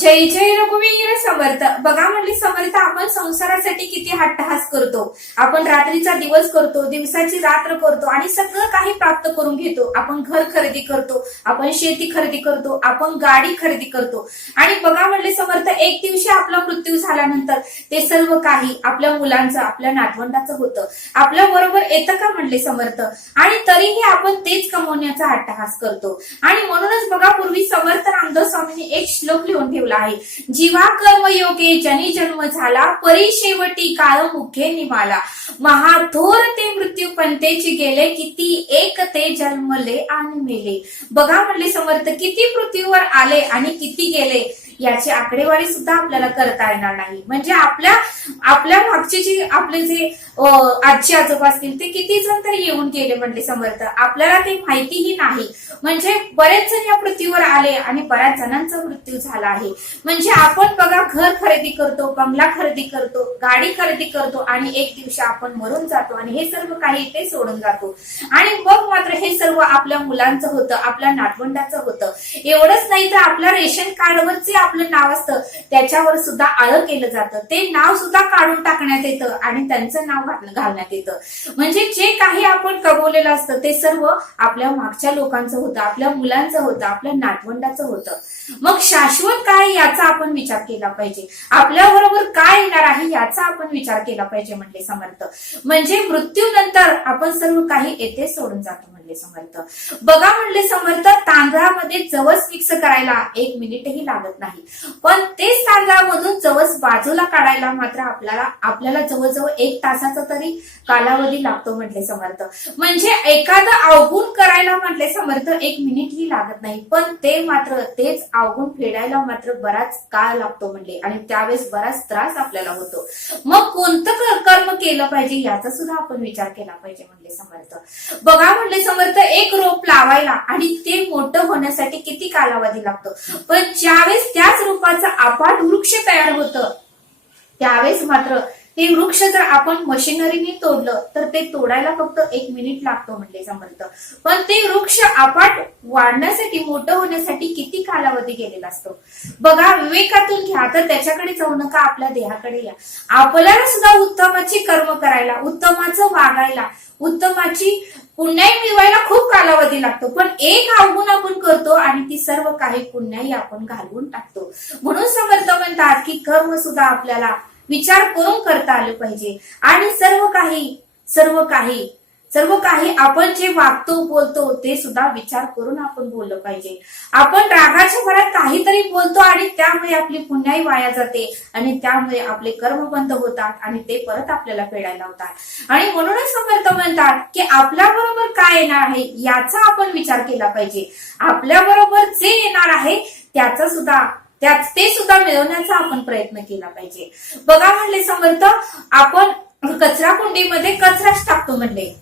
जय जय रघुवीर समर्थ. बघा म्हणली समर्थ आपण संसारासाठी किती हट्टहास करतो. आपण रात्रीचा दिवस करतो दिवसाची रात्र करतो आणि सगळं काही प्राप्त करून घेतो. आपण घर खरेदी करतो आपण शेती खरेदी करतो आपण गाडी खरेदी करतो. आणि बघा म्हणले समर्थ एक दिवशी आपला मृत्यू झाल्यानंतर ते सर्व काही आपल्या मुलांचं आपल्या नातवंडाचं होतं. आपल्या बरोबर येतं का म्हणले समर्थ? आणि तरीही आपण तेच कमवण्याचा हट्टहास करतो. आणि म्हणूनच बघा पूर्वी समर्थ रामदास स्वामींनी एक श्लोक लिहून ठेवला. आहे. जीवा कर्मयोगे जनी जन्म झाला परी शेवटी काळ मुखे निमाला. महाथोर ते मृत्यू पंथेची गेले किती एक ते जन्मले आणि मेले. बघा म्हणले समर्थ किती पृथ्वीवर आले आणि किती गेले? याची आकडेवारी सुद्धा आपल्याला करता येणार नाही. म्हणजे आपल्या आपल्या मागचे जे आपले जे आजी आजोबा असतील ते किती जण तरी येऊन गेले म्हणले समर्थ. आपल्याला ते माहितीही नाही. म्हणजे बरेच जण या पृथ्वीवर आले आणि बऱ्याच जणांचा मृत्यू झाला आहे. म्हणजे आपण बघा घर खरेदी करतो बंगला खरेदी करतो गाडी खरेदी करतो आणि एक दिवशी आपण मरून जातो आणि हे सर्व काही ते सोडून जातो. आणि मग मात्र हे सर्व आपल्या मुलांचं होतं आपल्या नातवंडाचं होतं. एवढंच नाही तर आपल्या रेशन कार्डवर जे आपलं नाव असतं त्याच्यावर सुद्धा आळ केलं जातं. ते नाव सुद्धा काढून टाकण्यात येतं आणि त्यांचं नाव घालण्यात येतं. म्हणजे जे काही आपण कमवलेलं असतं ते सर्व आपल्या मागच्या लोकांचं होतं आपल्या मुलांचं होतं आपल्या नातवंडाचं होतं. मग शाश्वत काय याचा आपण विचार केला पाहिजे? आपल्या बरोबर काय येणार आहे याचा आपण विचार केला पाहिजे म्हणले समर्थ. म्हणजे मृत्यूनंतर आपण सर्व काही येथे सोडून जातो म्हणले समर्थ. बघा म्हणले समर्थ तांदळामध्ये जवस मिक्स करायला एक मिनिटही लागत नाही. पण ते सांजामधून जवस बाजूला काढायला मात्र आपल्याला आपल्याला जवळजवळ एक तासाचा तरी कालावधी लागतो म्हटले समर्थ. म्हणजे एखादं अवगुण करायला म्हटले समर्थ एक मिनिटही लागत नाही. पण ते मात्र तेच अवगुण फेडायला मात्र बराच काळ लागतो म्हणले आणि त्यावेळेस बराच त्रास आपल्याला होतो. मग कोणतं कर्म केलं पाहिजे याचा सुद्धा आपण विचार केला पाहिजे म्हणले समर्थ. बघा म्हणले समर्थ एक रोप लावायला आणि ते मोठं होण्यासाठी किती कालावधी लागतो. पण ज्यावेळेस त्याच रोपाचं अपाट वृक्ष तयार होतं त्यावेळेस मात्र ते वृक्ष जर आपण मशिनरीने तोडलं तर ते तोडायला फक्त एक मिनिट लागतो म्हणले समर्थ पण ते वृक्ष आपाट वाढण्यासाठी मोठं होण्यासाठी किती कालावधी गेलेला असतो? बघा विवेकातून घ्या तर त्याच्याकडे जाऊ नका आपल्या देहाकडे या. आपल्याला सुद्धा उत्तमाची कर्म करायला उत्तमाचं वागायला उत्तमाची पुण्याही मिळवायला खूप कालावधी लागतो. पण एक अवगुण आपण करतो ती सर्व काही पुण्याही आपण घालवून टाकतो. म्हणून समर्थ म्हणतात की कर्म सुद्धा आपल्याला विचार करून करता आले पाहिजे. आणि सर्व काही सर्व काही सर्व काही आपण जे वागतो बोलतो ते सुद्धा विचार करून आपण बोललं पाहिजे. आपण रागाच्या भरात काहीतरी बोलतो आणि त्यामुळे आपली पुण्याही वाया जाते आणि त्यामुळे आपले कर्म बंद होतात आणि ते परत आपल्याला फेडायला होतात आणि म्हणूनच समर्थ म्हणतात की आपल्या बरोबर काय येणार आहे याचा आपण विचार केला पाहिजे. आपल्या बरोबर जे येणार आहे त्याचा सुद्धा त्यात ते सुद्धा मिळवण्याचा आपण प्रयत्न केला पाहिजे. बघा म्हणले समर्थ आपण कचरा कुंडीमध्ये कचराच टाकतो म्हणले.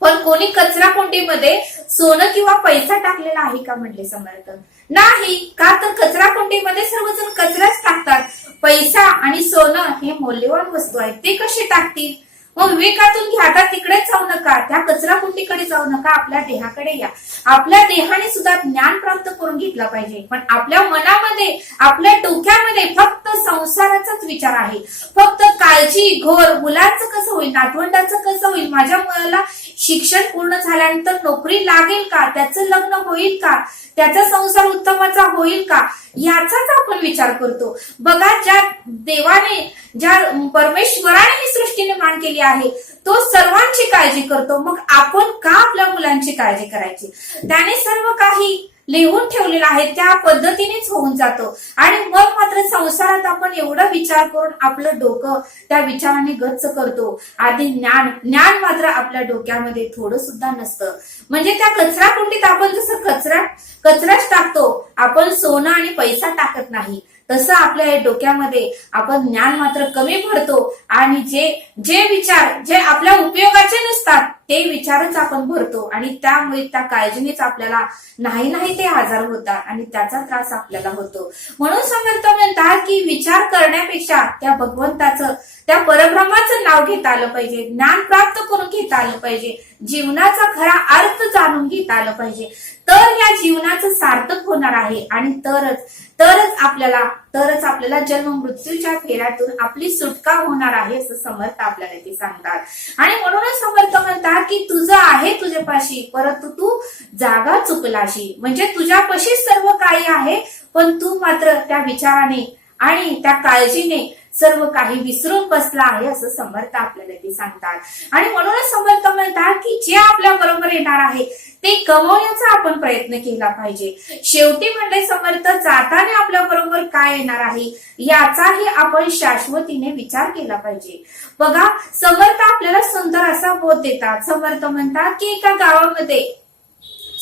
पण कोणी कचरा कुंडीमध्ये सोनं किंवा पैसा टाकलेला आहे का म्हणले समर्थ? नाही का तर कचरा कुंडीमध्ये सर्वजण कचराच टाकतात. पैसा आणि सोनं हे मौल्यवान वस्तू आहेत. ते कसे टाकतील? मग विवेकातून घ्या आता तिकडेच जाऊ नका त्या कचरा कुंडीकडे जाऊ नका आपल्या देहाकडे या. आपल्या देहाने सुद्धा ज्ञान प्राप्त करून घेतला पाहिजे. पण आपल्या मनामध्ये आपल्या डोक्यामध्ये फक्त संसाराचाच विचार आहे. फक्त काळजी घोर मुलांचं कसं होईल नातवंडाचं कसं होईल माझ्या मुलाला शिक्षण पूर्ण झाल्यानंतर नोकरी लागेल का? त्याचं लग्न होईल का? त्याचा संसार उत्तमाचा होईल का? याचाच आपण विचार करतो. बघा ज्या देवाने ज्या परमेश्वराने ही सृष्टी निर्माण केली आहे तो सर्वांची काळजी करतो. मग आपण का आपल्या मुलांची काळजी करायची? त्याने सर्व काही लिहून ठेवलेलं आहे त्या पद्धतीनेच होऊन जातो. आणि मग मात्र संसारात आपण एवढा विचार करून आपलं डोकं त्या विचाराने गच्च करतो. आधी ज्ञान ज्ञान मात्र आपल्या डोक्यामध्ये थोडं सुद्धा नसतं. म्हणजे त्या कचरा कुंडीत आपण जसं कचरा कचराच टाकतो आपण सोनं आणि पैसा टाकत नाही. तसं आपल्या डोक्यामध्ये आपण ज्ञान मात्र कमी भरतो आणि जे जे विचार जे आपल्या उपयोगाचे नसतात ते विचारच आपण भरतो. आणि त्यामुळे त्या काळजीनेच आपल्याला नाही नाही ते आजार होतात आणि त्याचा त्रास आपल्याला होतो. म्हणून समर्थ म्हणतात की विचार करण्यापेक्षा त्या भगवंताचं त्या परब्रह्माचं नाव घेता आलं पाहिजे. ज्ञान प्राप्त करून घेता आलं पाहिजे. जीवनाचा खरा अर्थ जाणून घेता आलं पाहिजे. तर या जीवनाचं सार्थक होणार आहे आणि तरच तरच आपल्याला तरच आपल्याला जन्म मृत्यूच्या फेऱ्यातून आपली सुटका होणार आहे असं समर्थ आपल्याला ते सांगतात. आणि म्हणूनच समर्थ म्हणतात की तुझं आहे तुझ्यापाशी परंतु तू जागा चुकलाशी. म्हणजे तुझ्यापाशी सर्व काही आहे पण तू मात्र त्या विचाराने आणि त्या काळजीने सर्व काही विसरून बसला आहे असं समर्थ आपल्याला ते सांगतात. आणि म्हणूनच समर्थ म्हणतात की जे आपल्या बरोबर येणार आहे ते कमवण्याचा आपण प्रयत्न केला पाहिजे. शेवटी म्हणले समर्थ जाताना आपल्या बरोबर काय येणार आहे याचाही आपण शाश्वतीने विचार केला पाहिजे. बघा समर्थ आपल्याला सुंदर असा बोध देतात. समर्थ म्हणतात की एका गावामध्ये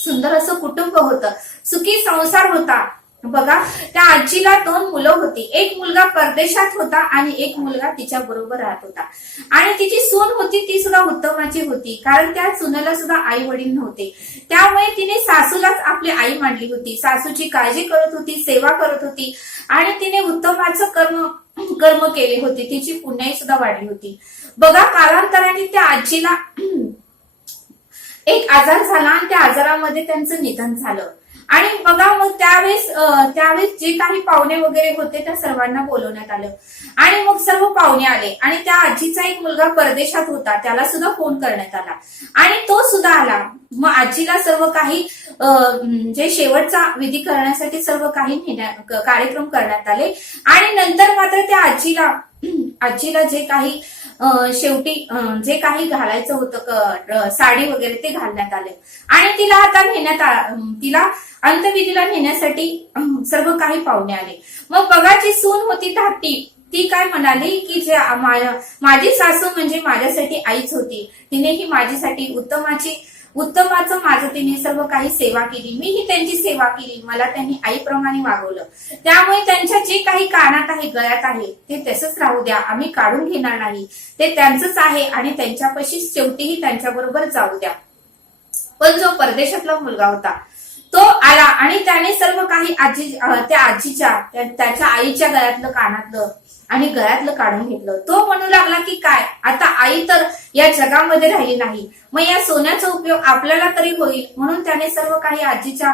सुंदर असं कुटुंब होतं. सुखी संसार होता. बघा त्या आजीला दोन मुलं होती. एक मुलगा परदेशात होता आणि एक मुलगा तिच्या बरोबर राहत होता. आणि तिची सून होती ती सुद्धा उत्तमाची होती. कारण त्या सुनेला सुद्धा आई वडील नव्हते. त्यामुळे तिने सासूलाच आपली आई मांडली होती. सासूची काळजी करत होती सेवा करत होती. आणि तिने उत्तमाचं कर्म कर्म केले होते. तिची पुण्याई सुद्धा वाढली होती. बघा कालांतराने त्या आजीला एक आजार झाला आणि त्या आजारामध्ये त्यांचं निधन झालं. आणि बघा मग त्यावेळेस त्यावेळेस जे काही पाहुणे वगैरे होते त्या सर्वांना बोलवण्यात आलं. आणि मग सर्व पाहुणे आले. आणि त्या आजीचा एक मुलगा परदेशात होता त्याला सुद्धा फोन करण्यात आला. आणि तो सुद्धा आला. मग आजीला सर्व काही जे शेवटचा विधी करण्यासाठी सर्व काही कार्यक्रम करण्यात आले. आणि नंतर मात्र त्या आजीला आजीला जे काही शेवटी जे काही घालायचं होतं साडी वगैरे ते घालण्यात आले. आणि तिला आता नेण्यात तिला अंतविधीला नेण्यासाठी सर्व काही पाहुणे आले. मग बघा जी सून होती धाकटी ती काय म्हणाली की जे माझी सासू म्हणजे माझ्यासाठी आईच होती. तिने ही माझ्यासाठी उत्तमाची उत्तमाचं माझं तिने सर्व काही सेवा केली. मीही त्यांची सेवा केली. मला त्यांनी आईप्रमाणे वागवलं. त्यामुळे त्यांच्या जे काही कानात आहे गळ्यात आहे ते तसंच राहू द्या. आम्ही काढून घेणार नाही. ते त्यांचंच आहे आणि त्यांच्यापाशी शेवटीही त्यांच्याबरोबर जाऊ द्या. पण जो परदेशातला मुलगा होता तो आला आणि त्याने सर्व काही आजी त्या आजीच्या त्याच्या आईच्या गळ्यातलं कानातलं आणि गळ्यातलं काढून घेतलं. तो म्हणू लागला की काय? आता आई तर या जगामध्ये राहिली नाही. मग या सोन्याचा उपयोग आपल्याला तरी होईल? म्हणून त्याने सर्व काही आजीच्या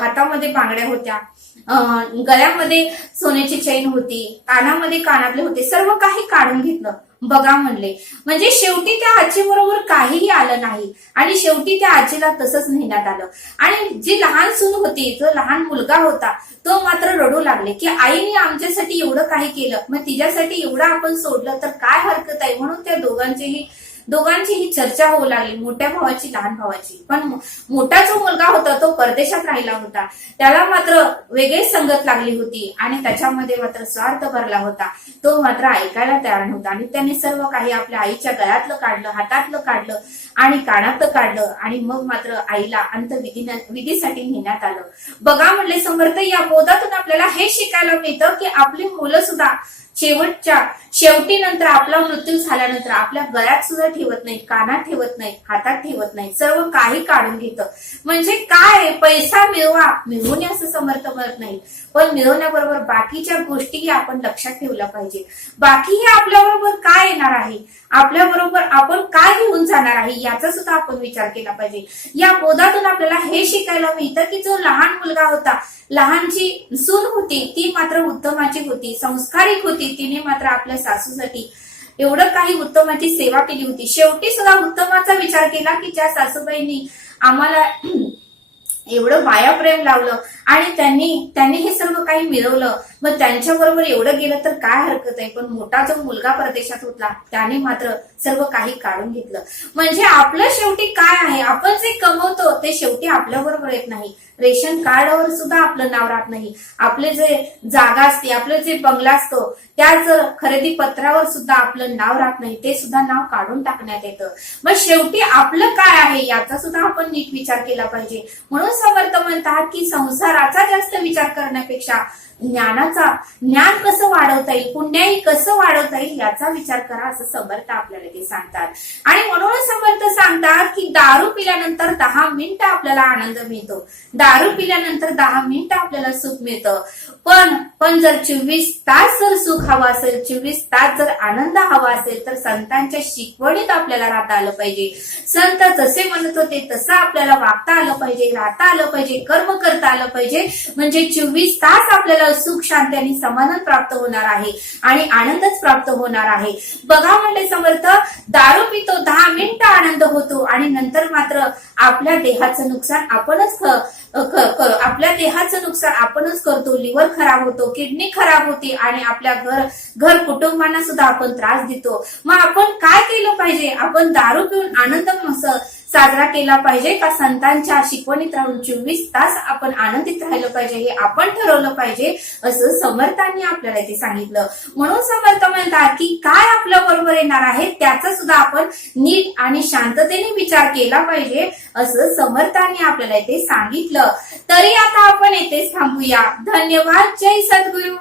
हातामध्ये बांगड्या होत्या. गळ्यामध्ये सोन्याची चैन होती कानामध्ये कानातले होते सर्व काही काढून घेतलं. बघा म्हणले. म्हणजे शेवटी त्या आजीबरोबर काहीही आलं नाही. आणि शेवटी त्या आजीला तसंच नेण्यात आलं. आणि जी लहान सून होती जो लहान मुलगा होता तो मात्र रडू लागले की आईने आमच्यासाठी एवढं काही केलं. मग तिच्यासाठी एवढं आपण सोडलं तर काय हरकत आहे? म्हणून त्या दोघांचेही दोघांची ही चर्चा होऊ लागली. मोठ्या भावाची लहान भावाची. पण मोठा जो मुलगा होता तो परदेशात राहिला होता. त्याला मात्र वेगळी संगत लागली होती आणि त्याच्यामध्ये मात्र स्वार्थ भरला होता. तो मात्र ऐकायला तयार नव्हता आणि त्याने सर्व काही आपल्या आईच्या गळ्यातलं काढलं हातातलं काढलं आणि कानातलं काढलं आणि मग मात्र आईला अंतविधी विधीसाठी नेण्यात आलं. बघा म्हणले समर्थ या बोधातून आपल्याला हे शिकायला मिळतं की आपली मुलं सुद्धा शेवटच्या शेवटी नंतर आपला मृत्यू झाल्यानंतर आपल्या गळ्यात सुद्धा ठेवत नाही कानात ठेवत नाही हातात ठेवत नाही सर्व काही काढून घेतं. म्हणजे काय? पैसा मिळवा. मिळवणे असं समर्थ म्हणत नाही. पण मिळवण्याबरोबर बाकीच्या गोष्टीही आपण लक्षात ठेवल्या पाहिजे. बाकी हे आपल्याबरोबर काय येणार आहे? आपल्या बरोबर आपण काय घेऊन जाणार आहे? याचा सुद्धा आपण विचार केला पाहिजे. या बोधातून आपल्याला हे शिकायला मिळतं की जो लहान मुलगा होता लहानची सून होती ती मात्र उत्तमाची होती संस्कारिक होती तिने मात्र आपल्या सासूसाठी एवढं काही उत्तमाची सेवा केली होती. शेवटी सुद्धा उत्तमाचा विचार केला की ज्या सासूबाईंनी आम्हाला एवढं माया प्रेम लावलं आणि त्यांनी त्यांनी हे सर्व काही मिळवलं. मग त्यांच्याबरोबर एवढं गेलं तर काय हरकत आहे? पण मोठा जो मुलगा परदेशात होता त्याने मात्र सर्व काही काढून घेतलं. म्हणजे आपलं शेवटी काय आहे? आपण जे कमवतो ते शेवटी आपल्या बरोबर येत नाही. रेशन कार्डवर सुद्धा आपलं नाव राहत नाही. आपले जे जागा असते आपलं जे बंगला असतो त्याच खरेदी पत्रावर सुद्धा आपलं नाव राहत नाही. ते सुद्धा नाव काढून टाकण्यात येतं. मग शेवटी आपलं काय आहे? याचा सुद्धा आपण नीट विचार केला पाहिजे. म्हणून समर्थ म्हणतात की संसाराचा जास्त विचार करण्यापेक्षा ज्ञानाचा ज्ञान कसं वाढवता येईल पुण्याही कसं वाढवता येईल याचा विचार करा असं समर्थ आपल्याला ते सांगतात. आणि म्हणून समर्थ सांगतात की दारू पिल्यानंतर दहा मिनिटं आपल्याला आनंद मिळतो. दारू पिल्यानंतर दहा मिनिटं आपल्याला सुख मिळतं. पण पण जर चोवीस तास जर सुख हवा असेल चोवीस तास जर आनंद हवा असेल तर संतांच्या शिकवणीत आपल्याला राहता आलं पाहिजे. संत जसे म्हणत होते तसं आपल्याला वागता आलं पाहिजे राहता आलं पाहिजे कर्म करता आलं पाहिजे. म्हणजे चोवीस तास आपल्याला सुख शांती आणि समाधान प्राप्त होणार आहे आणि आनंदच प्राप्त होणार आहे. बघा म्हणले समर्थ दारू पितो दहा मिनिट आनंद होतो आणि नंतर मात्र आपल्या देहाचं नुकसान आपणच आपल्या देहाचं नुकसान आपणच करतो. लिव्हर खराब होतो किडनी खराब होते आणि आपल्या घर घर कुटुंबांना सुद्धा आपण त्रास देतो. मग आपण काय केलं पाहिजे? आपण दारू पिऊन आनंद स- साजरा केला पाहिजे. का संतांच्या शिकवणीत राहून चोवीस तास आपण आनंदित राहिलं पाहिजे हे आपण ठरवलं पाहिजे असं समर्थांनी आपल्याला इथे सांगितलं. म्हणून समर्थ म्हणतात की काय आपल्या बरोबर येणार आहे त्याचा सुद्धा आपण नीट आणि शांततेने विचार केला पाहिजे असं समर्थांनी आपल्याला इथे सांगितलं. तरी आता आपण येथेच थांबूया. धन्यवाद. जय सद्गुरू.